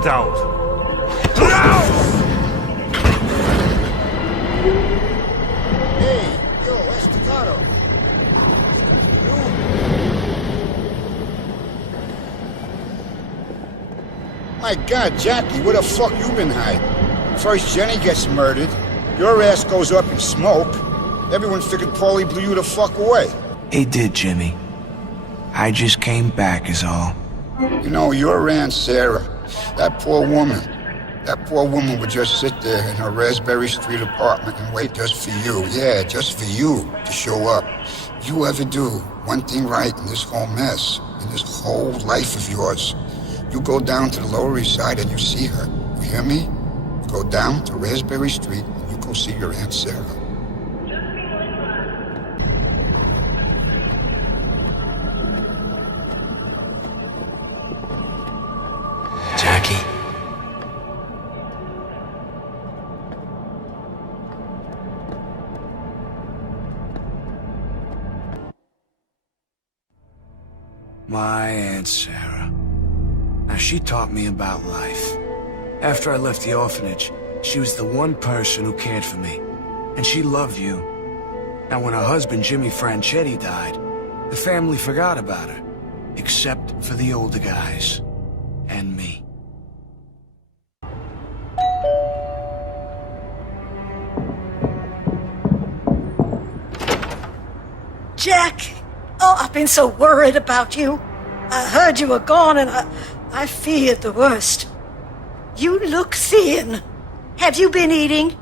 Get out! Hey, yo, Estacado. My God, Jackie, where the fuck you been hiding? First Jenny gets murdered, your ass goes up in smoke. Everyone figured Paulie blew you the fuck away. He did, Jimmy. I just came back is all. You know, your Aunt Sarah, that poor woman would just sit there in her Raspberry Street apartment and wait just for you. Yeah, just for you to show up. You ever do one thing right in this whole mess, in this whole life of yours, you go down to the Lower East Side and you see her. You hear me? You go down to Raspberry Street and you go see your Aunt Sarah. Jackie? My Aunt Sarah. Now, she taught me about life. After I left the orphanage, she was the one person who cared for me. And she loved you. Now, when her husband, Jimmy Franchetti, died, the family forgot about her. Except for the older guys. And me. Jack! Oh, I've been so worried about you. I heard you were gone and I feared the worst. You look thin. Have you been eating?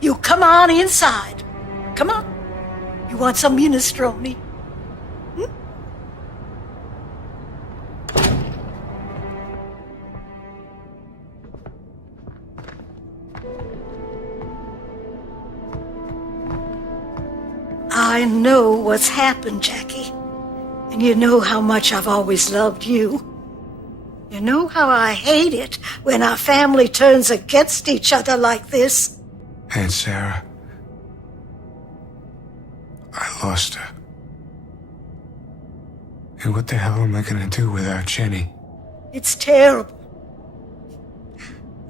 You come on inside. Come on. You want some minestrone? I know what's happened, Jackie. And you know how much I've always loved you. You know how I hate it when our family turns against each other like this. Aunt Sarah. I lost her. And what the hell am I gonna do without Jenny? It's terrible.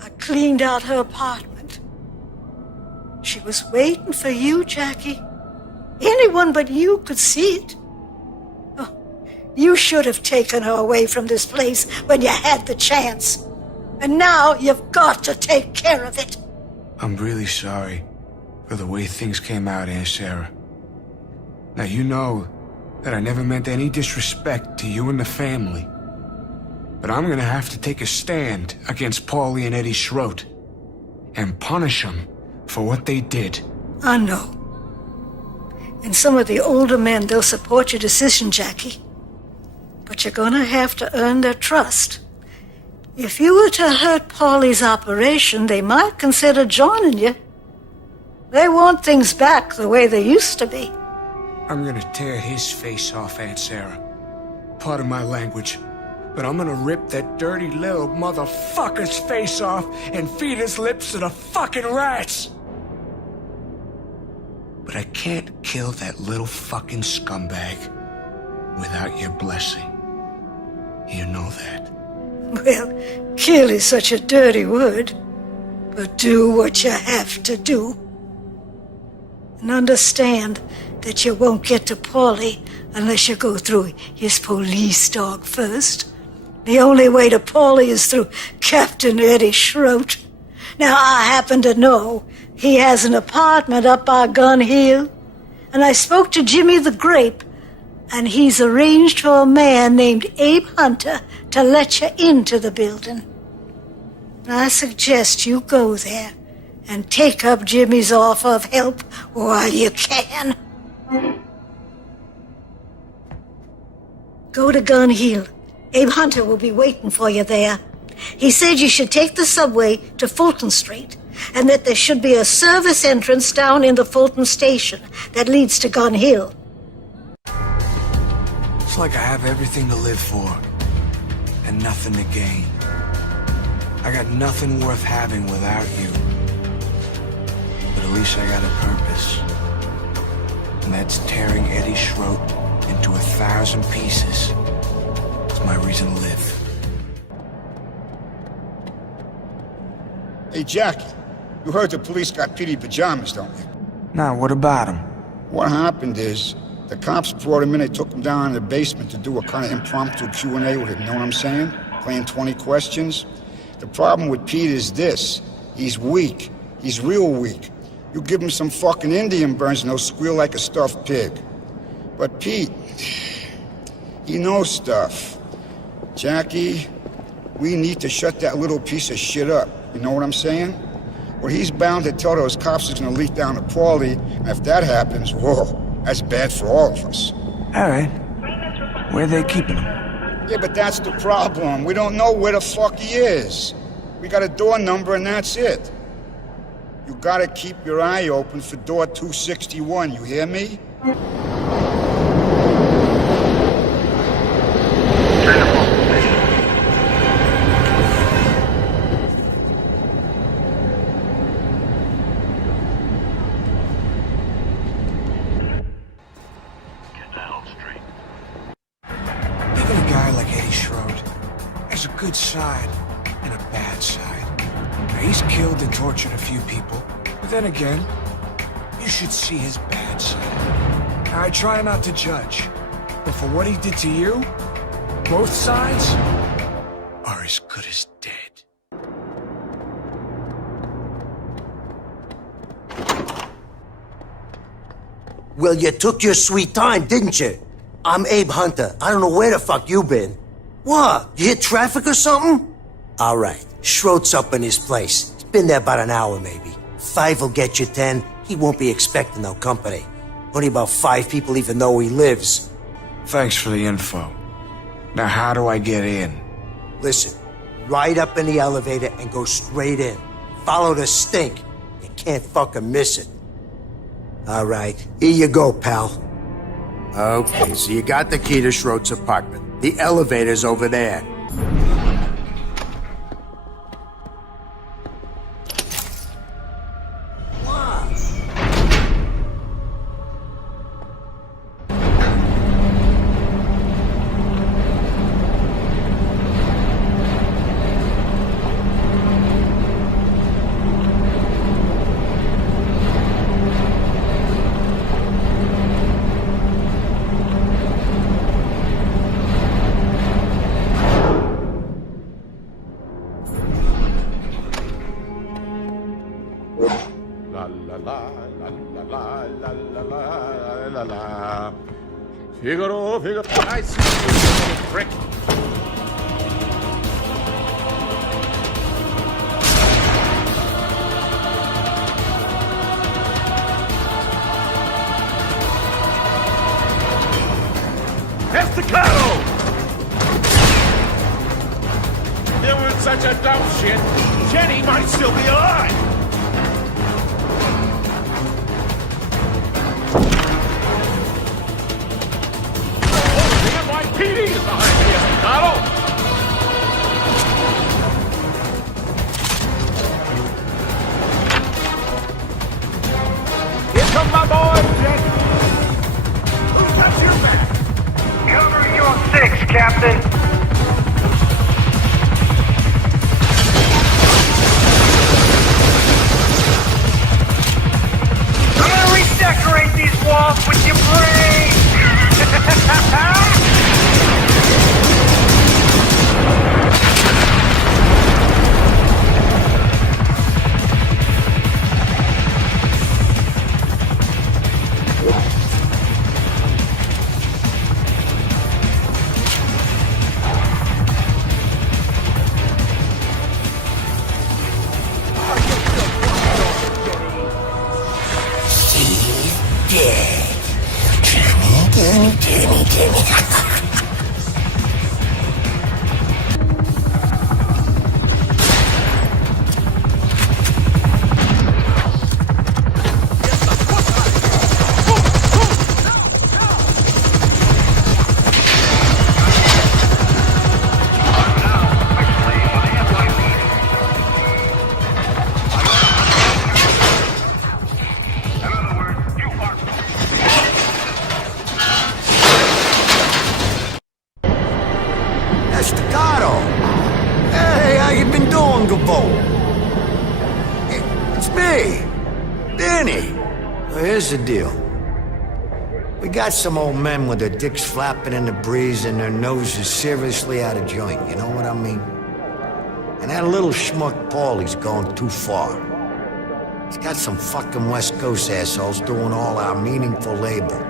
I cleaned out her apartment. She was waiting for you, Jackie. Anyone but you could see it. Oh, you should have taken her away from this place when you had the chance. And now you've got to take care of it. I'm really sorry for the way things came out, Aunt Sarah. Now, you know that I never meant any disrespect to you and the family. But I'm gonna have to take a stand against Paulie and Eddie Schroet and punish them for what they did. I know. And some of the older men, they'll support your decision, Jackie. But you're gonna have to earn their trust. If you were to hurt Paulie's operation, they might consider joining you. They want things back the way they used to be. I'm gonna tear his face off, Aunt Sarah. Pardon my language, but I'm gonna rip that dirty little motherfucker's face off and feed his lips to the fucking rats! But I can't kill that little fucking scumbag without your blessing. You know that. Well, kill is such a dirty word. But do what you have to do. And understand that you won't get to Paulie unless you go through his police dog first. The only way to Paulie is through Captain Eddie Schroet. Now, I happen to know he has an apartment up by Gun Hill, and I spoke to Jimmy the Grape, and he's arranged for a man named Abe Hunter to let you into the building. I suggest you go there and take up Jimmy's offer of help while you can. Go to Gun Hill. Abe Hunter will be waiting for you there. He said you should take the subway to Fulton Street, and that there should be a service entrance down in the Fulton station that leads to Gun Hill. It's like I have everything to live for, and nothing to gain. I got nothing worth having without you. But at least I got a purpose. And that's tearing Eddie Schroet into 1,000 pieces. It's my reason to live. Hey, Jackie, you heard the police got PD pajamas, don't you? Now, what about him? What happened is, the cops brought him in, they took him down in the basement to do a kind of impromptu Q&A with him, you know what I'm saying? Playing 20 questions. The problem with Pete is this, he's weak. He's real weak. You give him some fucking Indian burns and he'll squeal like a stuffed pig. But Pete, he knows stuff. Jackie, we need to shut that little piece of shit up. You know what I'm saying? Well, he's bound to tell those cops he's gonna leak down to Paulie, and if that happens, whoa, that's bad for all of us. All right. Where are they keeping him? Yeah, but that's the problem. We don't know where the fuck he is. We got a door number and that's it. You gotta keep your eye open for door 261, you hear me? Good side and a bad side. Now, he's killed and tortured a few people, but then again, you should see his bad side. I try not to judge, but for what he did to you, both sides are as good as dead. Well, you took your sweet time, didn't you? I'm Abe Hunter. I don't know where the fuck you been. What? You hit traffic or something? All right. Schroed's up in his place. He's been there about an hour, maybe. 5 will get you 10. He won't be expecting no company. Only about 5 people even know he lives. Thanks for the info. Now, how do I get in? Listen, ride up in the elevator and go straight in. Follow the stink. You can't fucking miss it. All right. Here you go, pal. Okay, so you got the key to Schroed's apartment. The elevator's over there. Figaro, I see you, little prick. Estacado! There was such a dumb shit. Jenny might still be alive. PD is behind me, Estacado! Here come my boys, Jet! Who's got your back? Cover your 6, Captain! It's me, Danny. Well, here's the deal. We got some old men with their dicks flapping in the breeze and their noses seriously out of joint, you know what I mean? And that little schmuck Paulie's going too far. He's got some fucking West Coast assholes doing all our meaningful labor.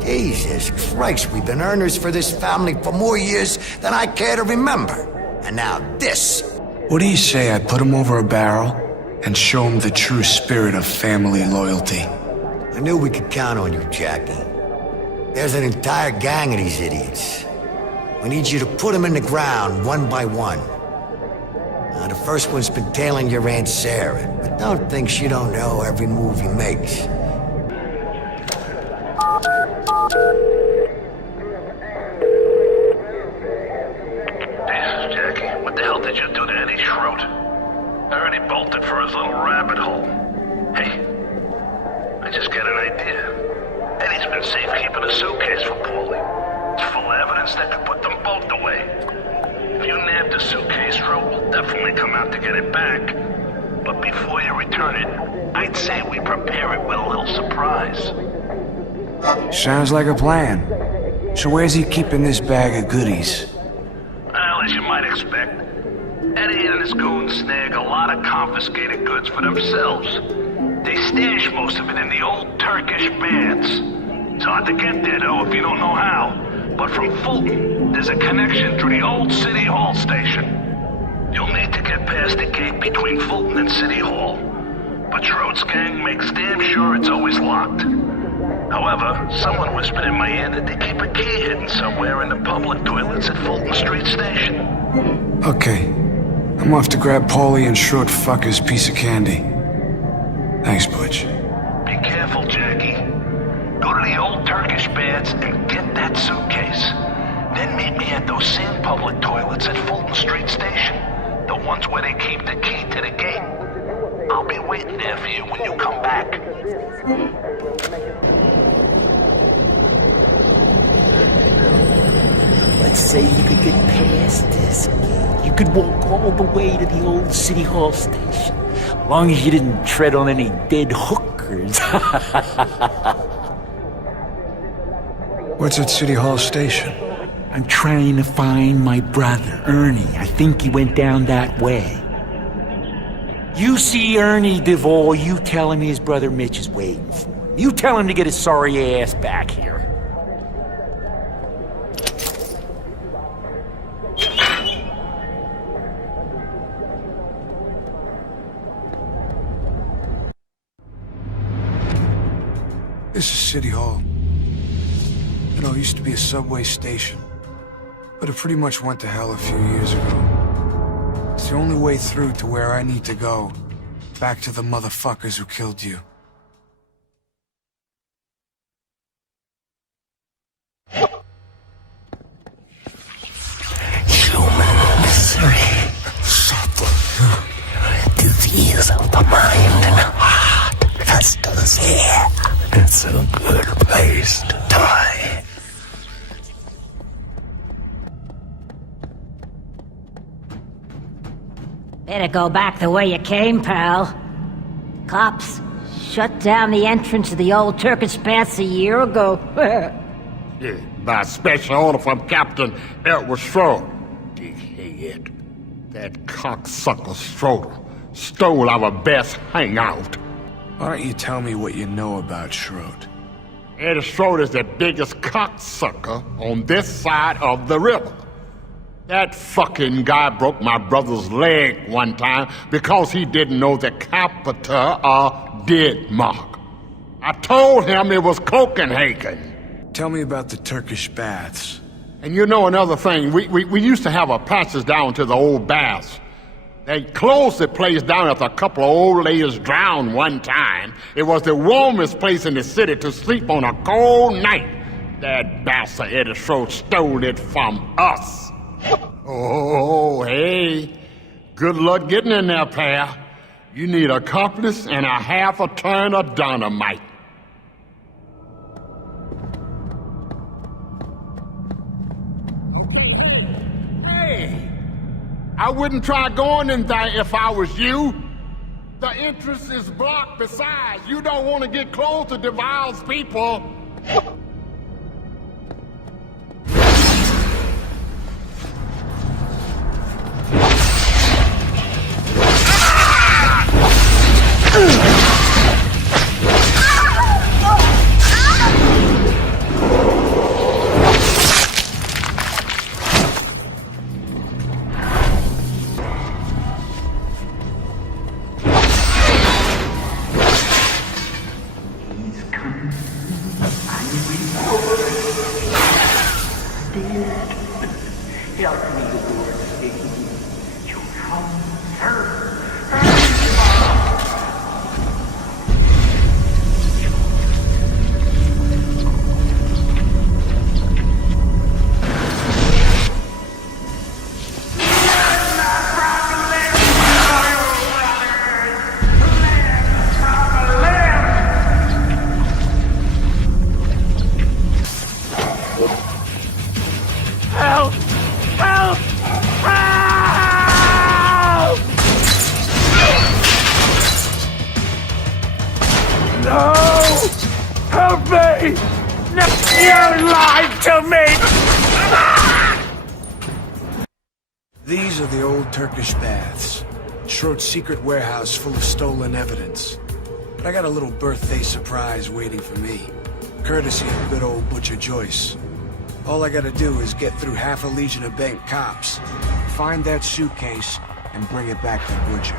Jesus Christ, we've been earners for this family for more years than I care to remember. And now this. What do you say I put him over a barrel and show him the true spirit of family loyalty? I knew we could count on you, Jackie. There's an entire gang of these idiots. We need you to put them in the ground, one by one. Now, the first one's been tailing your Aunt Sarah, but don't think she don't know every move he makes. Jesus, Jackie, what the hell did you do to Eddie Schroet? I heard he bolted for his little rabbit hole. Hey, I just got an idea. Eddie's been safekeeping a suitcase for Paulie. It's full of evidence that could put them both away. If you nab the suitcase, Schroet will definitely come out to get it back. But before you return it, I'd say we prepare it with a little surprise. Sounds like a plan. So where's he keeping this bag of goodies? Well, as you might expect, Eddie and his goons snag a lot of confiscated goods for themselves. They stash most of it in the old Turkish baths. It's hard to get there, though, if you don't know how. But from Fulton, there's a connection through the old City Hall station. You'll need to get past the gate between Fulton and City Hall. But Schroet's gang makes damn sure it's always locked. However, someone whispered in my ear that they keep a key hidden somewhere in the public toilets at Fulton Street Station. Okay. I'm off to grab Paulie and Schroet fucker's piece of candy. Thanks, Butch. Be careful, Jackie. Go to the old Turkish baths and get that suitcase. Then meet me at those same public toilets at Fulton Street Station. The ones where they keep the key to the gate. I'll be waiting there for you when you come back. Let's say you could get past this gate. You could walk all the way to the old City Hall station. As long as you didn't tread on any dead hookers. What's at City Hall Station? I'm trying to find my brother, Ernie. I think he went down that way. You see Ernie Duvall, you tell him his brother Mitch is waiting for him. You tell him to get his sorry ass back here. This is City Hall. You know, it used to be a subway station, but it pretty much went to hell a few years ago. It's the only way through to where I need to go, back to the motherfuckers who killed you. Human misery, suffering, disease of the mind and heart, festers here. It's a good place to die. Better go back the way you came, pal. Cops shut down the entrance to the old Turkish baths a year ago. Yeah, by special order from Captain Edward Schroet. Dickhead. That cocksucker Schroeder stole our best hangout. Why don't you tell me what you know about Schroet? Eddie Schroet is the biggest cocksucker on this side of the river. That fucking guy broke my brother's leg one time because he didn't know the capital of Denmark. I told him it was Copenhagen. Tell me about the Turkish baths. And you know another thing, we used to have a passage down to the old baths. They closed the place down after a couple of old ladies drowned one time. It was the warmest place in the city to sleep on a cold night. That bastard Eddie Schroet stole it from us. Oh, hey. Good luck getting in there, pal. You need a compass and a half a ton of dynamite. Hey! I wouldn't try going in there if I was you. The entrance is blocked. Besides, you don't want to get close to Deval's people. These are the old Turkish baths. Schroed's secret warehouse full of stolen evidence. But I got a little birthday surprise waiting for me. Courtesy of good old Butcher Joyce. All I gotta do is get through half a legion of bent cops, find that suitcase, and bring it back to Butcher.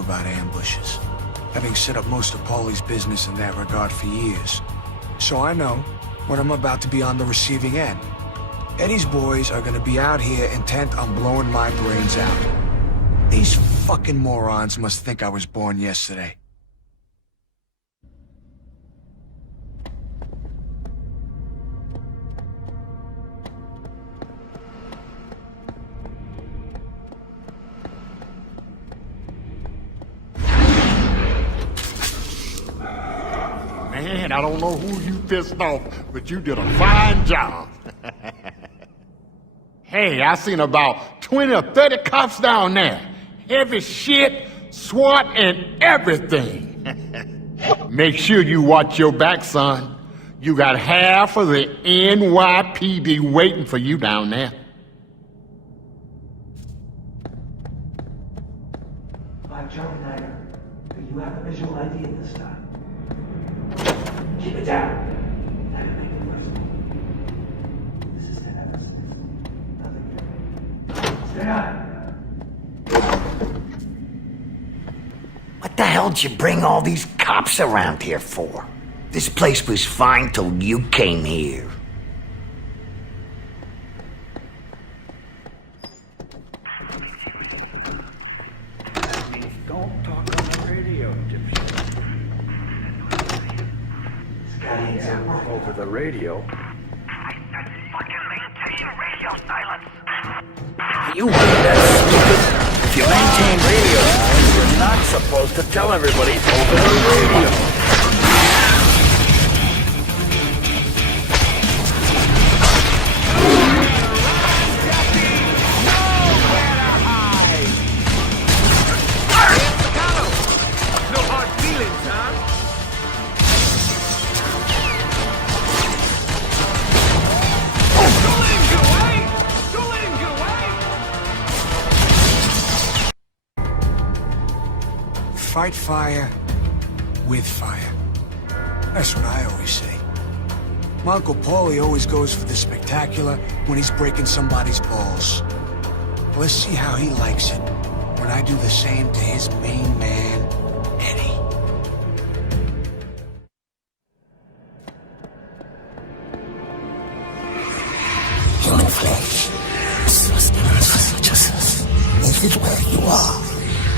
About ambushes, having set up most of Paulie's business in that regard for years. So I know when I'm about to be on the receiving end. Eddie's boys are gonna be out here intent on blowing my brains out. These fucking morons must think I was born yesterday. Man, I don't know who you pissed off, but you did a fine job. Hey, I seen about 20 or 30 cops down there. Heavy shit, SWAT, and everything. Make sure you watch your back, son. You got half of the NYPD waiting for you down there. I'm Charlie Knighter. Do you have a visual ID at this time? Keep it down. I can make it worse. This is 10 hours. Nothing. Stay on. What the hell did you bring all these cops around here for? This place was fine till you came here. Don't talk on the radio, dipshit. Over the radio. Fucking maintain radio silence. You heard that, stupid? If you maintain radio silence, you're not supposed to tell everybody over the radio. fight fire with fire. That's what I always say. My Uncle Paulie always goes for the spectacular when he's breaking somebody's balls. Let's see how he likes it when I do the same to his main man, Eddie. Human flesh, sustenance, justice. This is where you are,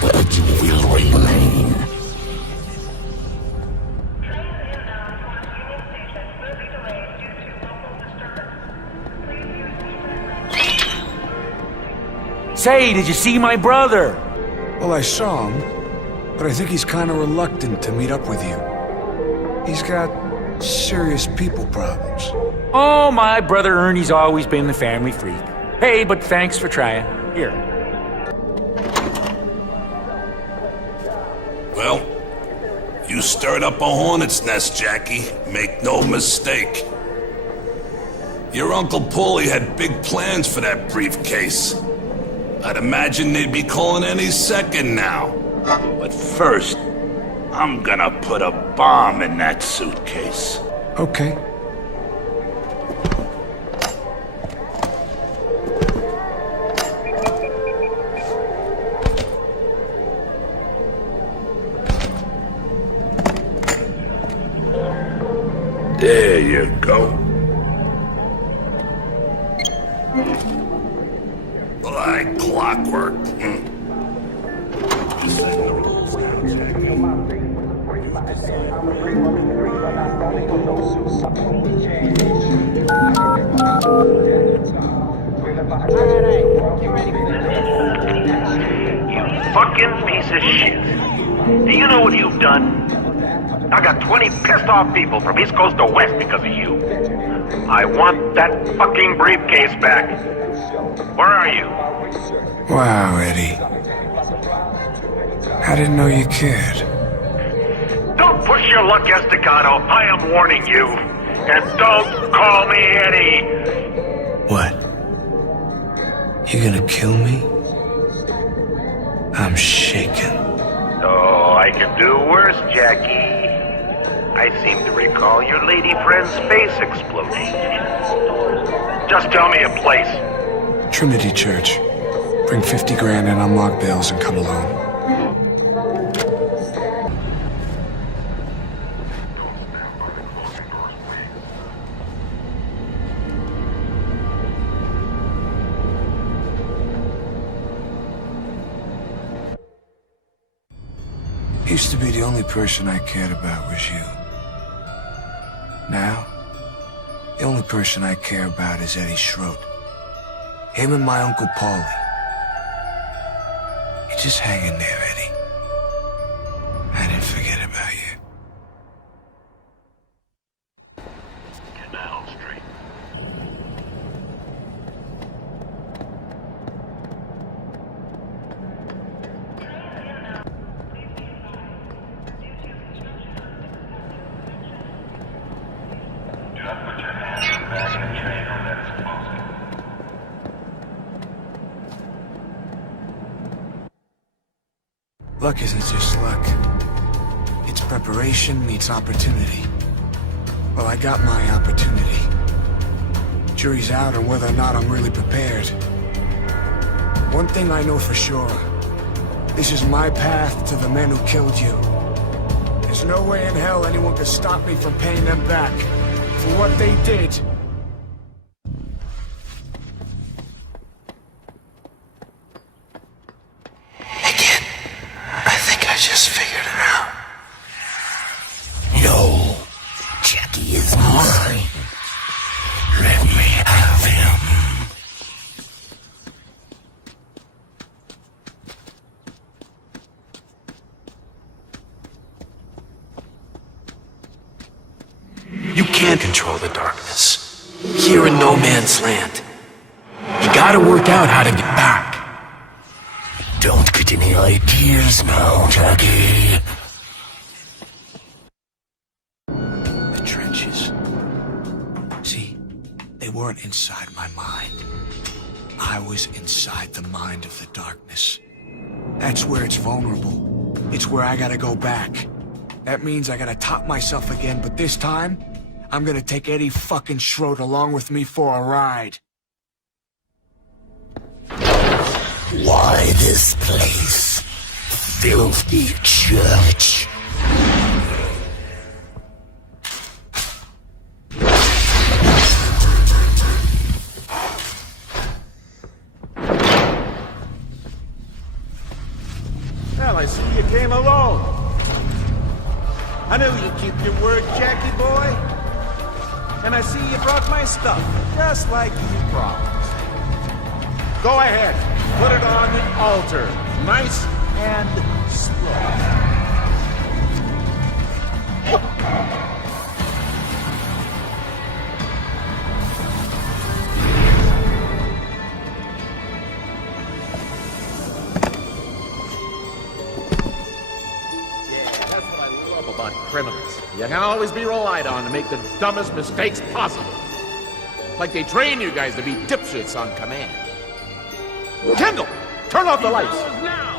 but you will remain. Say, did you see my brother? Well, I saw him, but I think he's kind of reluctant to meet up with you. He's got serious people problems. Oh, my brother Ernie's always been the family freak. Hey, but thanks for trying. Here. Well, you stirred up a hornet's nest, Jackie. Make no mistake. Your Uncle Paulie had big plans for that briefcase. I'd imagine they'd be calling any second now. But first, I'm gonna put a bomb in that suitcase. Okay. There you go. Like clockwork. Fucking piece of shit. Do you know what you've done? I got 20 pissed off people from East Coast to West because of you. I want that fucking briefcase back. Where are you? Wow, Eddie. I didn't know you cared. Don't push your luck, Estacado. I am warning you. And don't call me Eddie. What? You gonna kill me? I'm shaking. Oh, I can do worse, Jackie. I seem to recall your lady friend's face exploding. Just tell me a place. Trinity Church. Bring 50 grand and unlock bills and come alone. Used to be the only person I cared about was you. Now, the only person I care about is Eddie Schroet. Him and my Uncle Paulie. You just hang in there, Eddie. I didn't forget about you. Canal Street. Luck isn't just luck. It's preparation meets opportunity. Well, I got my opportunity. Jury's out on whether or not I'm really prepared. One thing I know for sure. This is my path to the men who killed you. There's no way in hell anyone could stop me from paying them back for what they did. You can't control the darkness. Here in no man's land. You gotta work out how to get back. Don't get any ideas now, Jackie. The trenches. See, they weren't inside my mind. I was inside the mind of the darkness. That's where it's vulnerable. it's where I gotta go back. That means I gotta top myself again, but this time, I'm gonna take Eddie fucking Schroet along with me for a ride. Why this place? Filthy church. Well, I see you came alone. I knew you'd keep your word, Jackie boy. And I see you brought my stuff, just like you promised. Go ahead, put it on the altar, nice and slow. About criminals. You can always be relied on to make the dumbest mistakes possible. Like they train you guys to be dipshits on command. Kendall, turn off the lights. Now.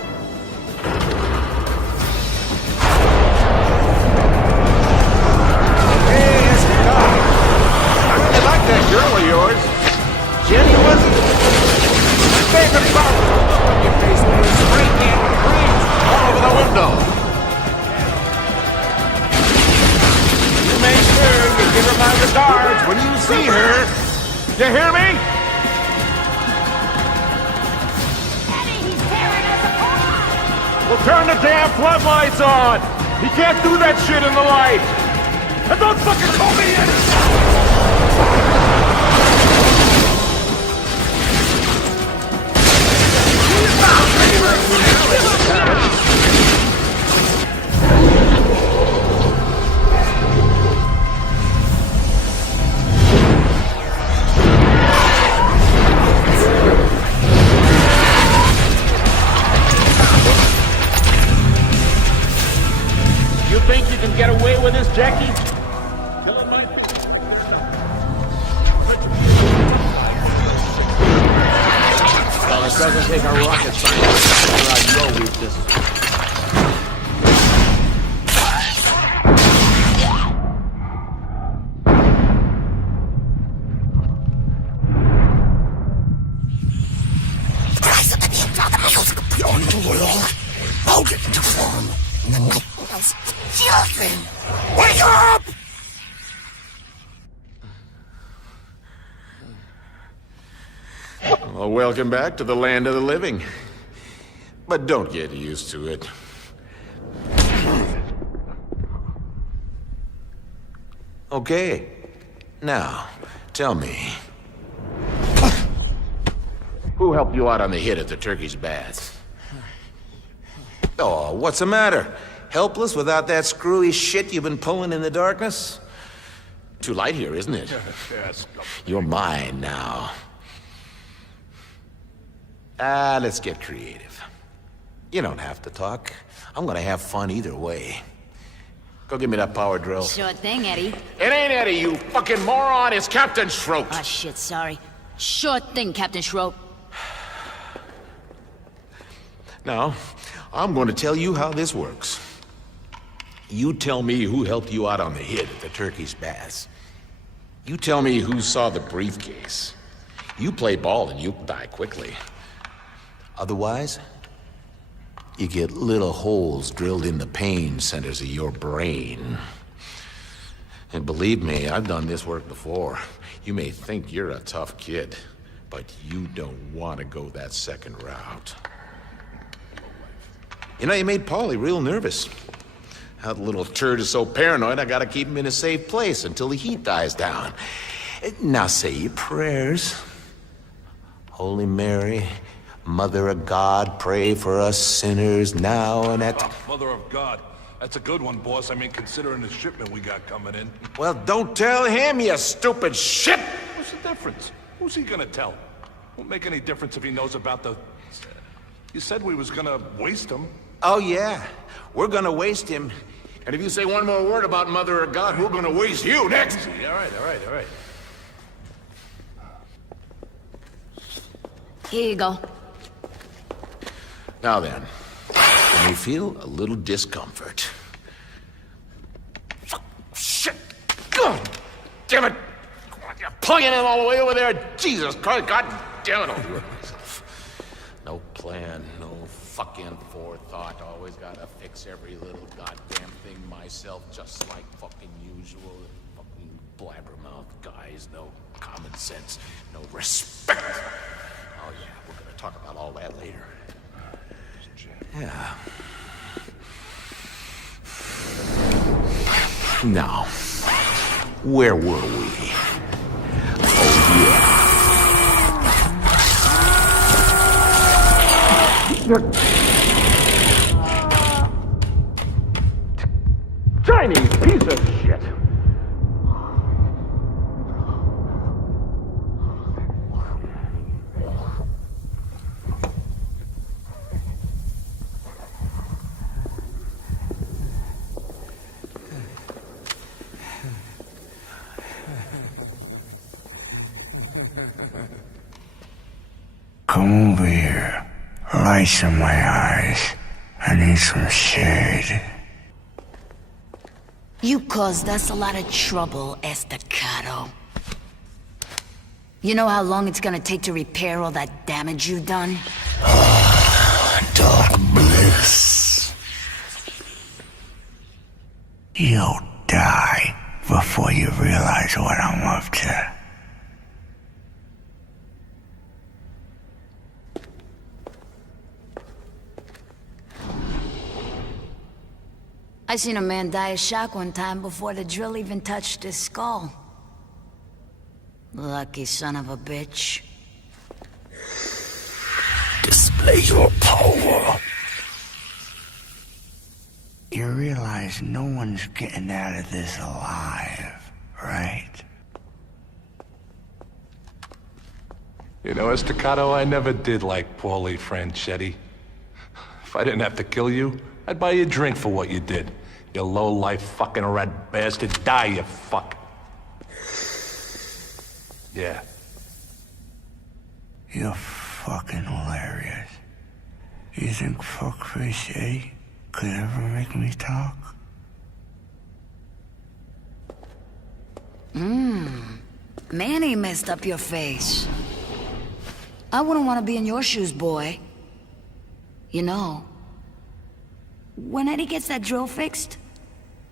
Hey, Escobar. I really like that girl of yours. Jenny wasn't my favorite part. Your face was spray can with greens all over the window. Make sure you give her my regards when you see her. You hear me? Eddie, he's tearing us apart! Well, turn the damn floodlights on. You can't do that shit in the light. And don't fucking call me think you can get away with this, Jackie? Killing my... Well, it doesn't take a rocket scientist to figure out your weaknesses. Rise up again, Father, beyond the world. Mold it into form. And the night was children. Wake up! Well, welcome back to the land of the living. But don't get used to it. Okay. Now, tell me. Who helped you out on the hit at the Turkey's Baths? Oh, what's the matter? Helpless without that screwy shit you've been pulling in the darkness? Too light here, isn't it? Yes. You're mine now. Let's get creative. You don't have to talk. I'm gonna have fun either way. Go give me that power drill. Sure thing, Eddie. It ain't Eddie, you fucking moron. It's Captain Schroet. Ah, shit, sorry. Sure thing, Captain Schroet. Now, I'm going to tell you how this works. You tell me who helped you out on the hit at the Turkey's Baths. You tell me who saw the briefcase. You play ball and you'll die quickly. Otherwise, you get little holes drilled in the pain centers of your brain. And believe me, I've done this work before. You may think you're a tough kid, but you don't want to go that second route. You know, you made Paulie real nervous. That little turd is so paranoid, I gotta keep him in a safe place until the heat dies down. Now say your prayers. Holy Mary, Mother of God, pray for us sinners now and at... Mother of God. That's a good one, boss. I mean, considering the shipment we got coming in. Well, don't tell him, you stupid shit! What's the difference? Who's he gonna tell? Won't make any difference if he knows about the... You said we was gonna waste him. Oh, yeah. We're gonna waste him. And if you say one more word about Mother of God, we're gonna waste you next! All right. Here you go. Now then, may feel a little discomfort. Fuck, shit! God damn it! You're plugging it all the way over there! Jesus Christ, God damn it! I'll do it myself. No plan, no fucking forethought. Always gotta fix every little goddamn thing myself, just like fucking usual. Fucking blabbermouth guys, no common sense, no respect. Oh yeah, we're gonna talk about all that later. Yeah. Now, where were we? Oh yeah. Chinese piece of shit! Come over here. Lights in my eyes. I need some shade. You caused us a lot of trouble, Estacado. You know how long it's gonna take to repair all that damage you've done? Dark bliss. You'll die before you realize what I'm up to. I seen a man die of shock one time before the drill even touched his skull. Lucky son of a bitch. Display your power. You realize no one's getting out of this alive, right? You know, Estacado, I never did like Paulie Franchetti. If I didn't have to kill you, I'd buy you a drink for what you did. You low-life fucking rat bastard. Die, you fuck. Yeah. You're fucking hilarious. You think fuckface Eddie could ever make me talk? Manny messed up your face. I wouldn't want to be in your shoes, boy. You know, when Eddie gets that drill fixed,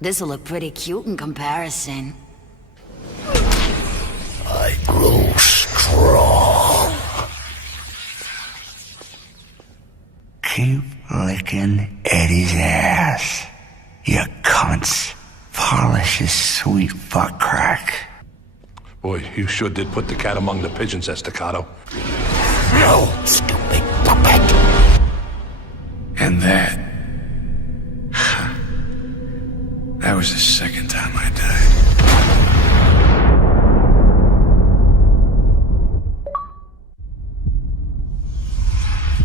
this'll look pretty cute in comparison. I grow strong. Keep licking Eddie's ass, you cunts. Polish his sweet butt crack. Boy, you sure did put the cat among the pigeons, Estacado. No, stupid puppet. And that was the second time I died.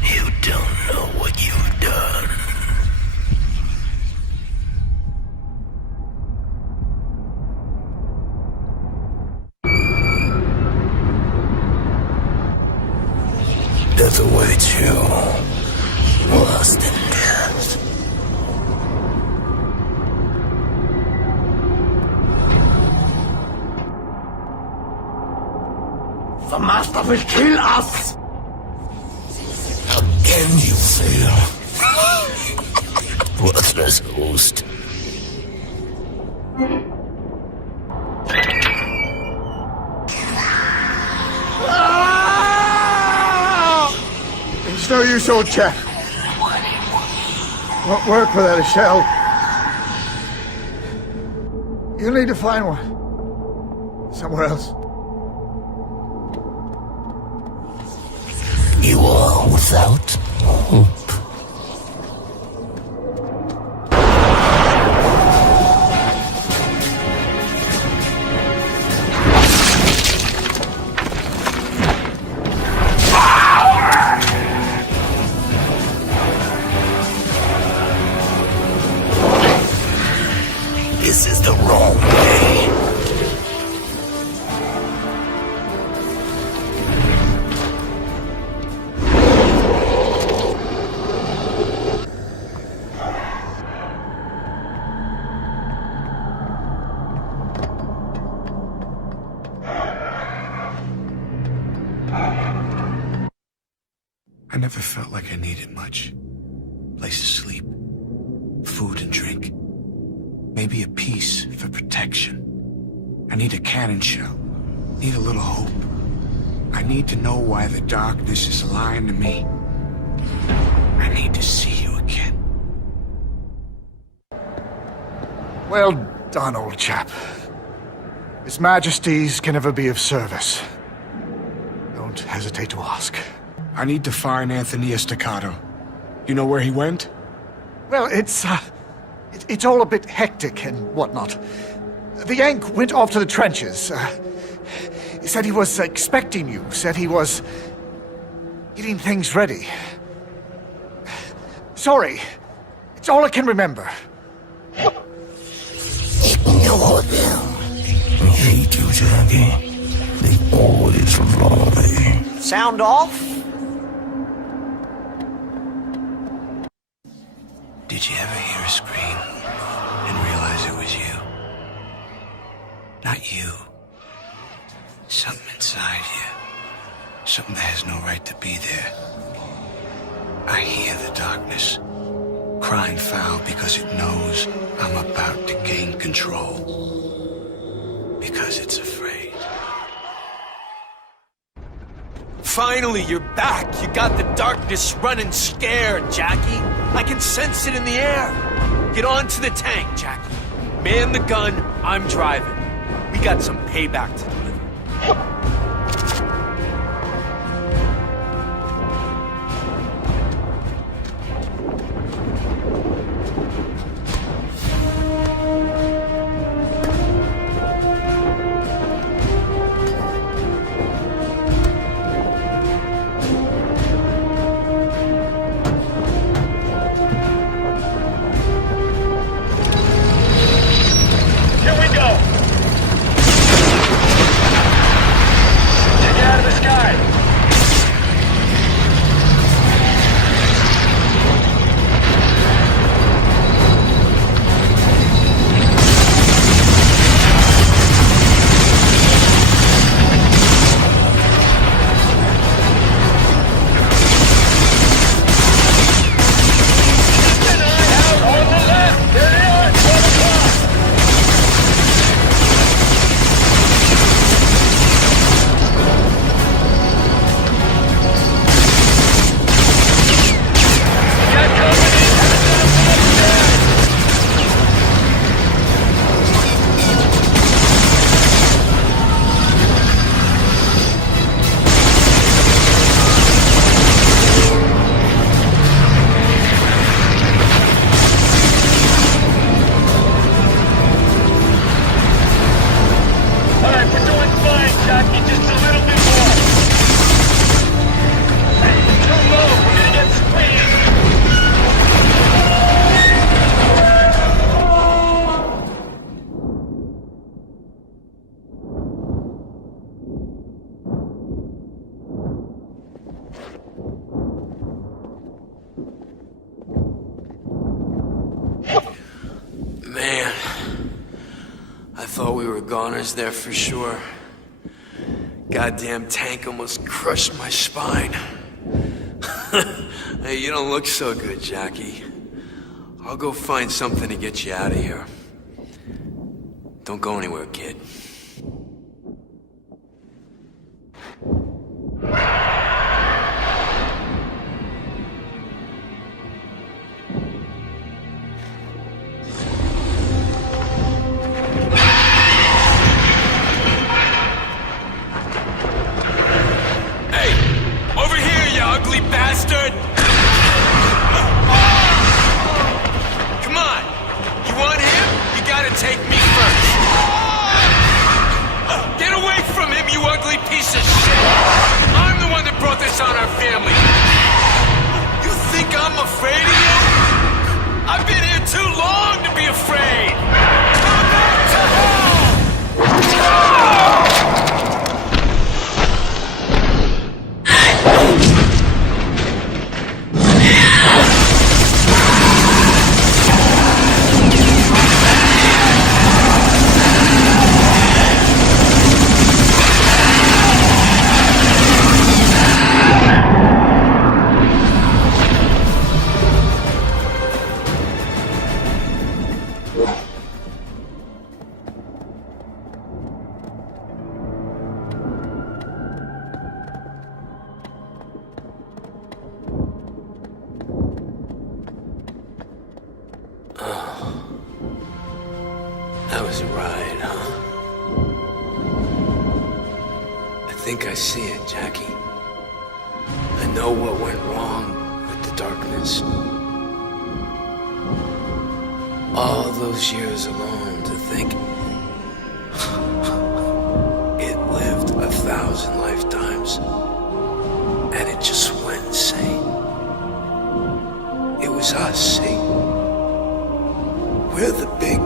You don't know what you've done. Death awaits you. Worse than death. The Master will kill us! Again you fail. Worthless host. It's no use, old chap. Won't work without a shell. You'll need to find one. Somewhere else. You are without hope. This is the wrong way. never felt like I needed much. Place to sleep, food and drink, maybe a piece for protection. I need a cannon shell, need a little hope. I need to know why the darkness is lying to me. I need to see you again. Well done, old chap. His Majesties can never be of service. Don't hesitate to ask. I need to find Anthony Estacado. You know where he went? Well, it's all a bit hectic and whatnot. The Yank went off to the trenches. He said he was expecting you. Said he was getting things ready. Sorry. It's all I can remember. Ignore them. I hate you, Jackie. They always lie. Sound off? Did you ever hear a scream and realize it was you? Not you. Something inside you. Something that has no right to be there. I hear the darkness, crying foul because it knows I'm about to gain control. Because it's afraid. Finally, you're back! You got the darkness running scared, Jackie! I can sense it in the air! Get on to the tank, Jackie. Man the gun, I'm driving. We got some payback to deliver. There for sure. Goddamn tank almost crushed my spine. Hey, you don't look so good, Jackie. I'll go find something to get you out of here. Don't go anywhere, kid. Take me first! was a ride, huh? I think I see it, Jackie. I know what went wrong with the darkness. All those years alone to think it lived 1,000 lifetimes and it just went insane. It was us, see? We're the big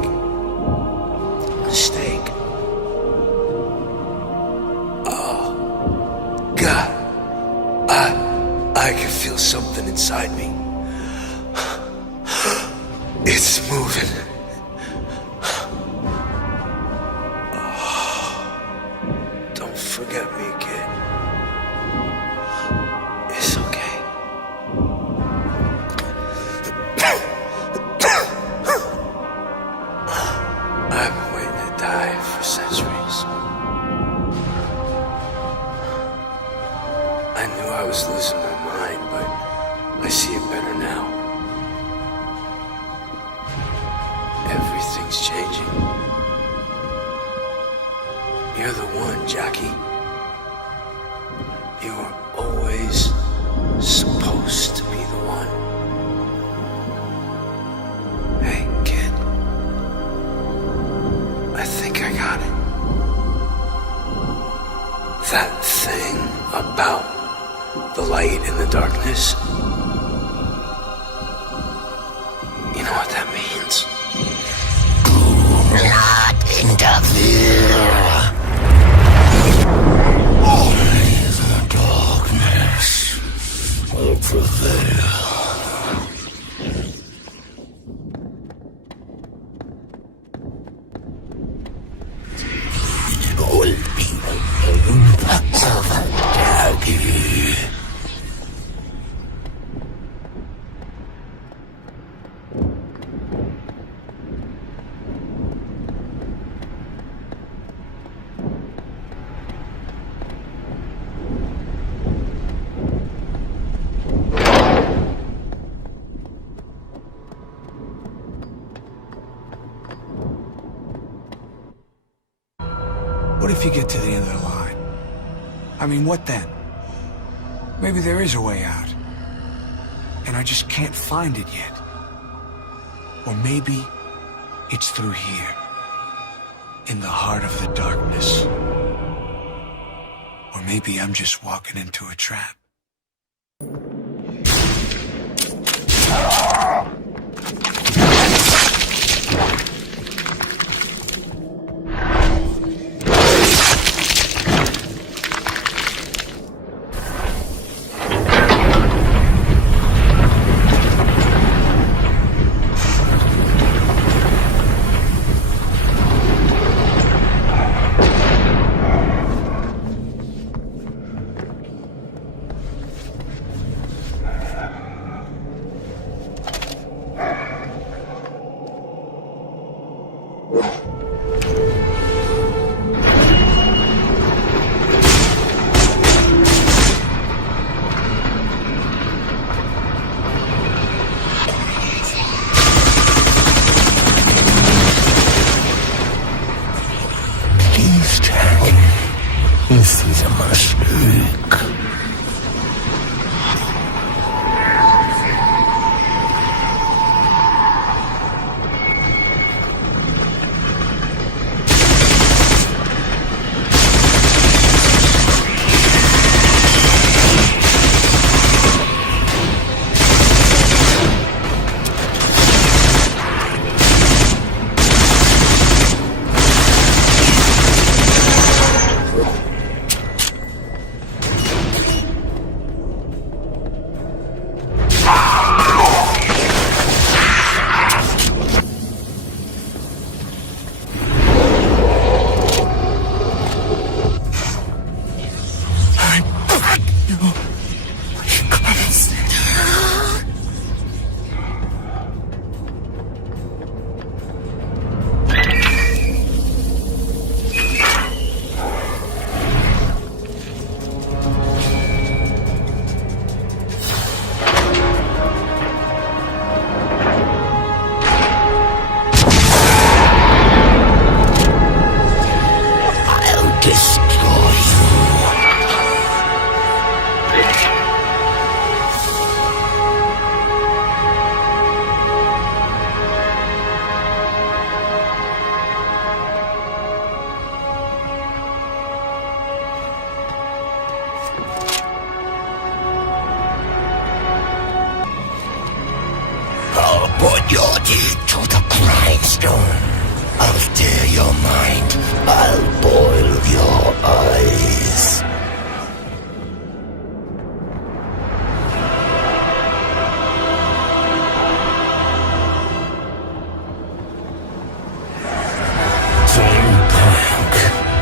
mistake. Oh, God. I can feel something inside me. It's moving. Don't forget me, kid. It's okay. I've been waiting to die for centuries. I knew I was losing my mind, but I see it better now. Everything's changing. You're the one, Jackie. You were always supposed to be the one. Hey, kid. I think I got it. That thing about the light in the darkness. You know what that means? Do not interfere. Only the darkness will prevail. It will be the impact of a Jackie. What if you get to the end of the line? I mean, what then? Maybe there is a way out. And I just can't find it yet. Or maybe it's through here. In the heart of the darkness. Or maybe I'm just walking into a trap. This is a mistake. destroy you. I'll put your teeth to the grindstone. I'll tear your mind. I'll boil your eyes. Turn back,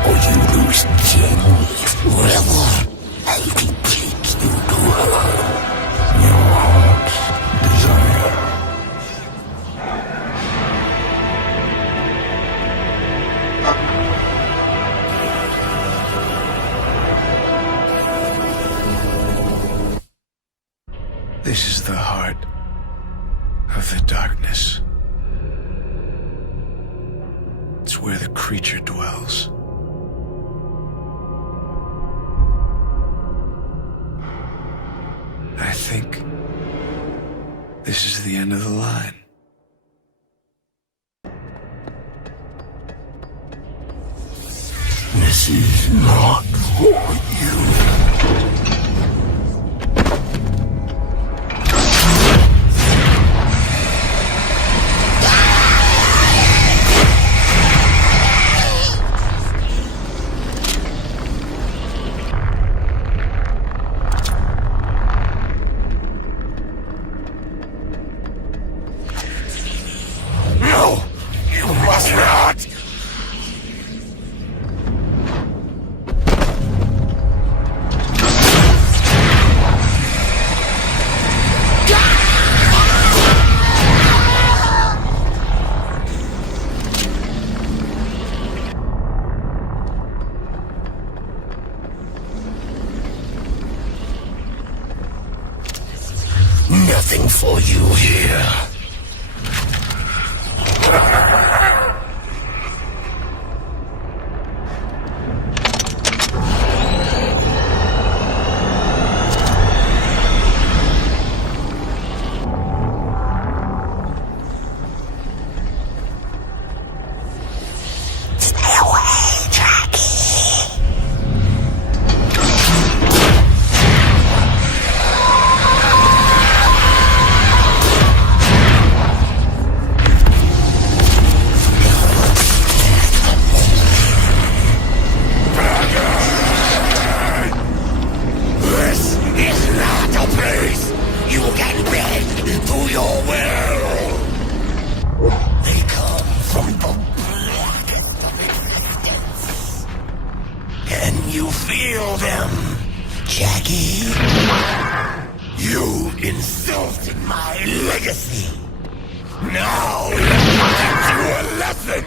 or you lose Jenny forever. I'll complete you to her. Your heart's desire. This is the heart of the darkness. It's where the creature dwells. I think this is the end of the line. This is not for you. No, you must not. Nothing for you here. Stay away, Jackie. This is not a place you can bend to your will. They come from the blackest of existence. Can you feel them, Jackie? You insulted my legacy. Now let me teach you a lesson.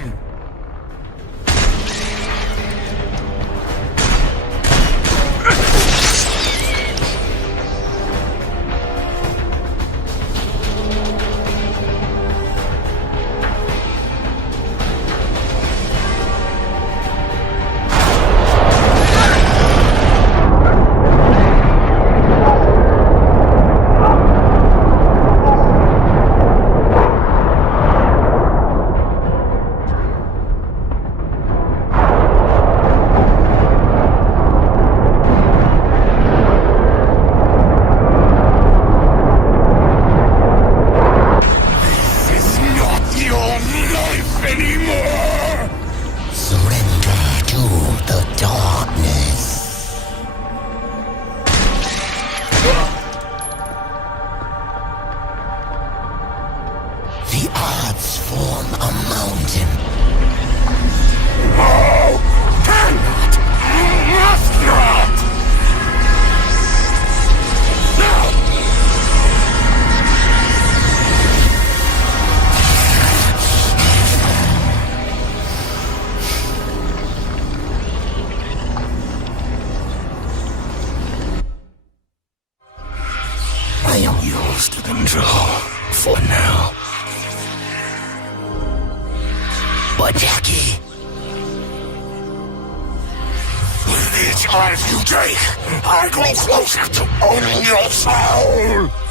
To control for now. But Jackie, each life you take, I grow closer to owning your soul.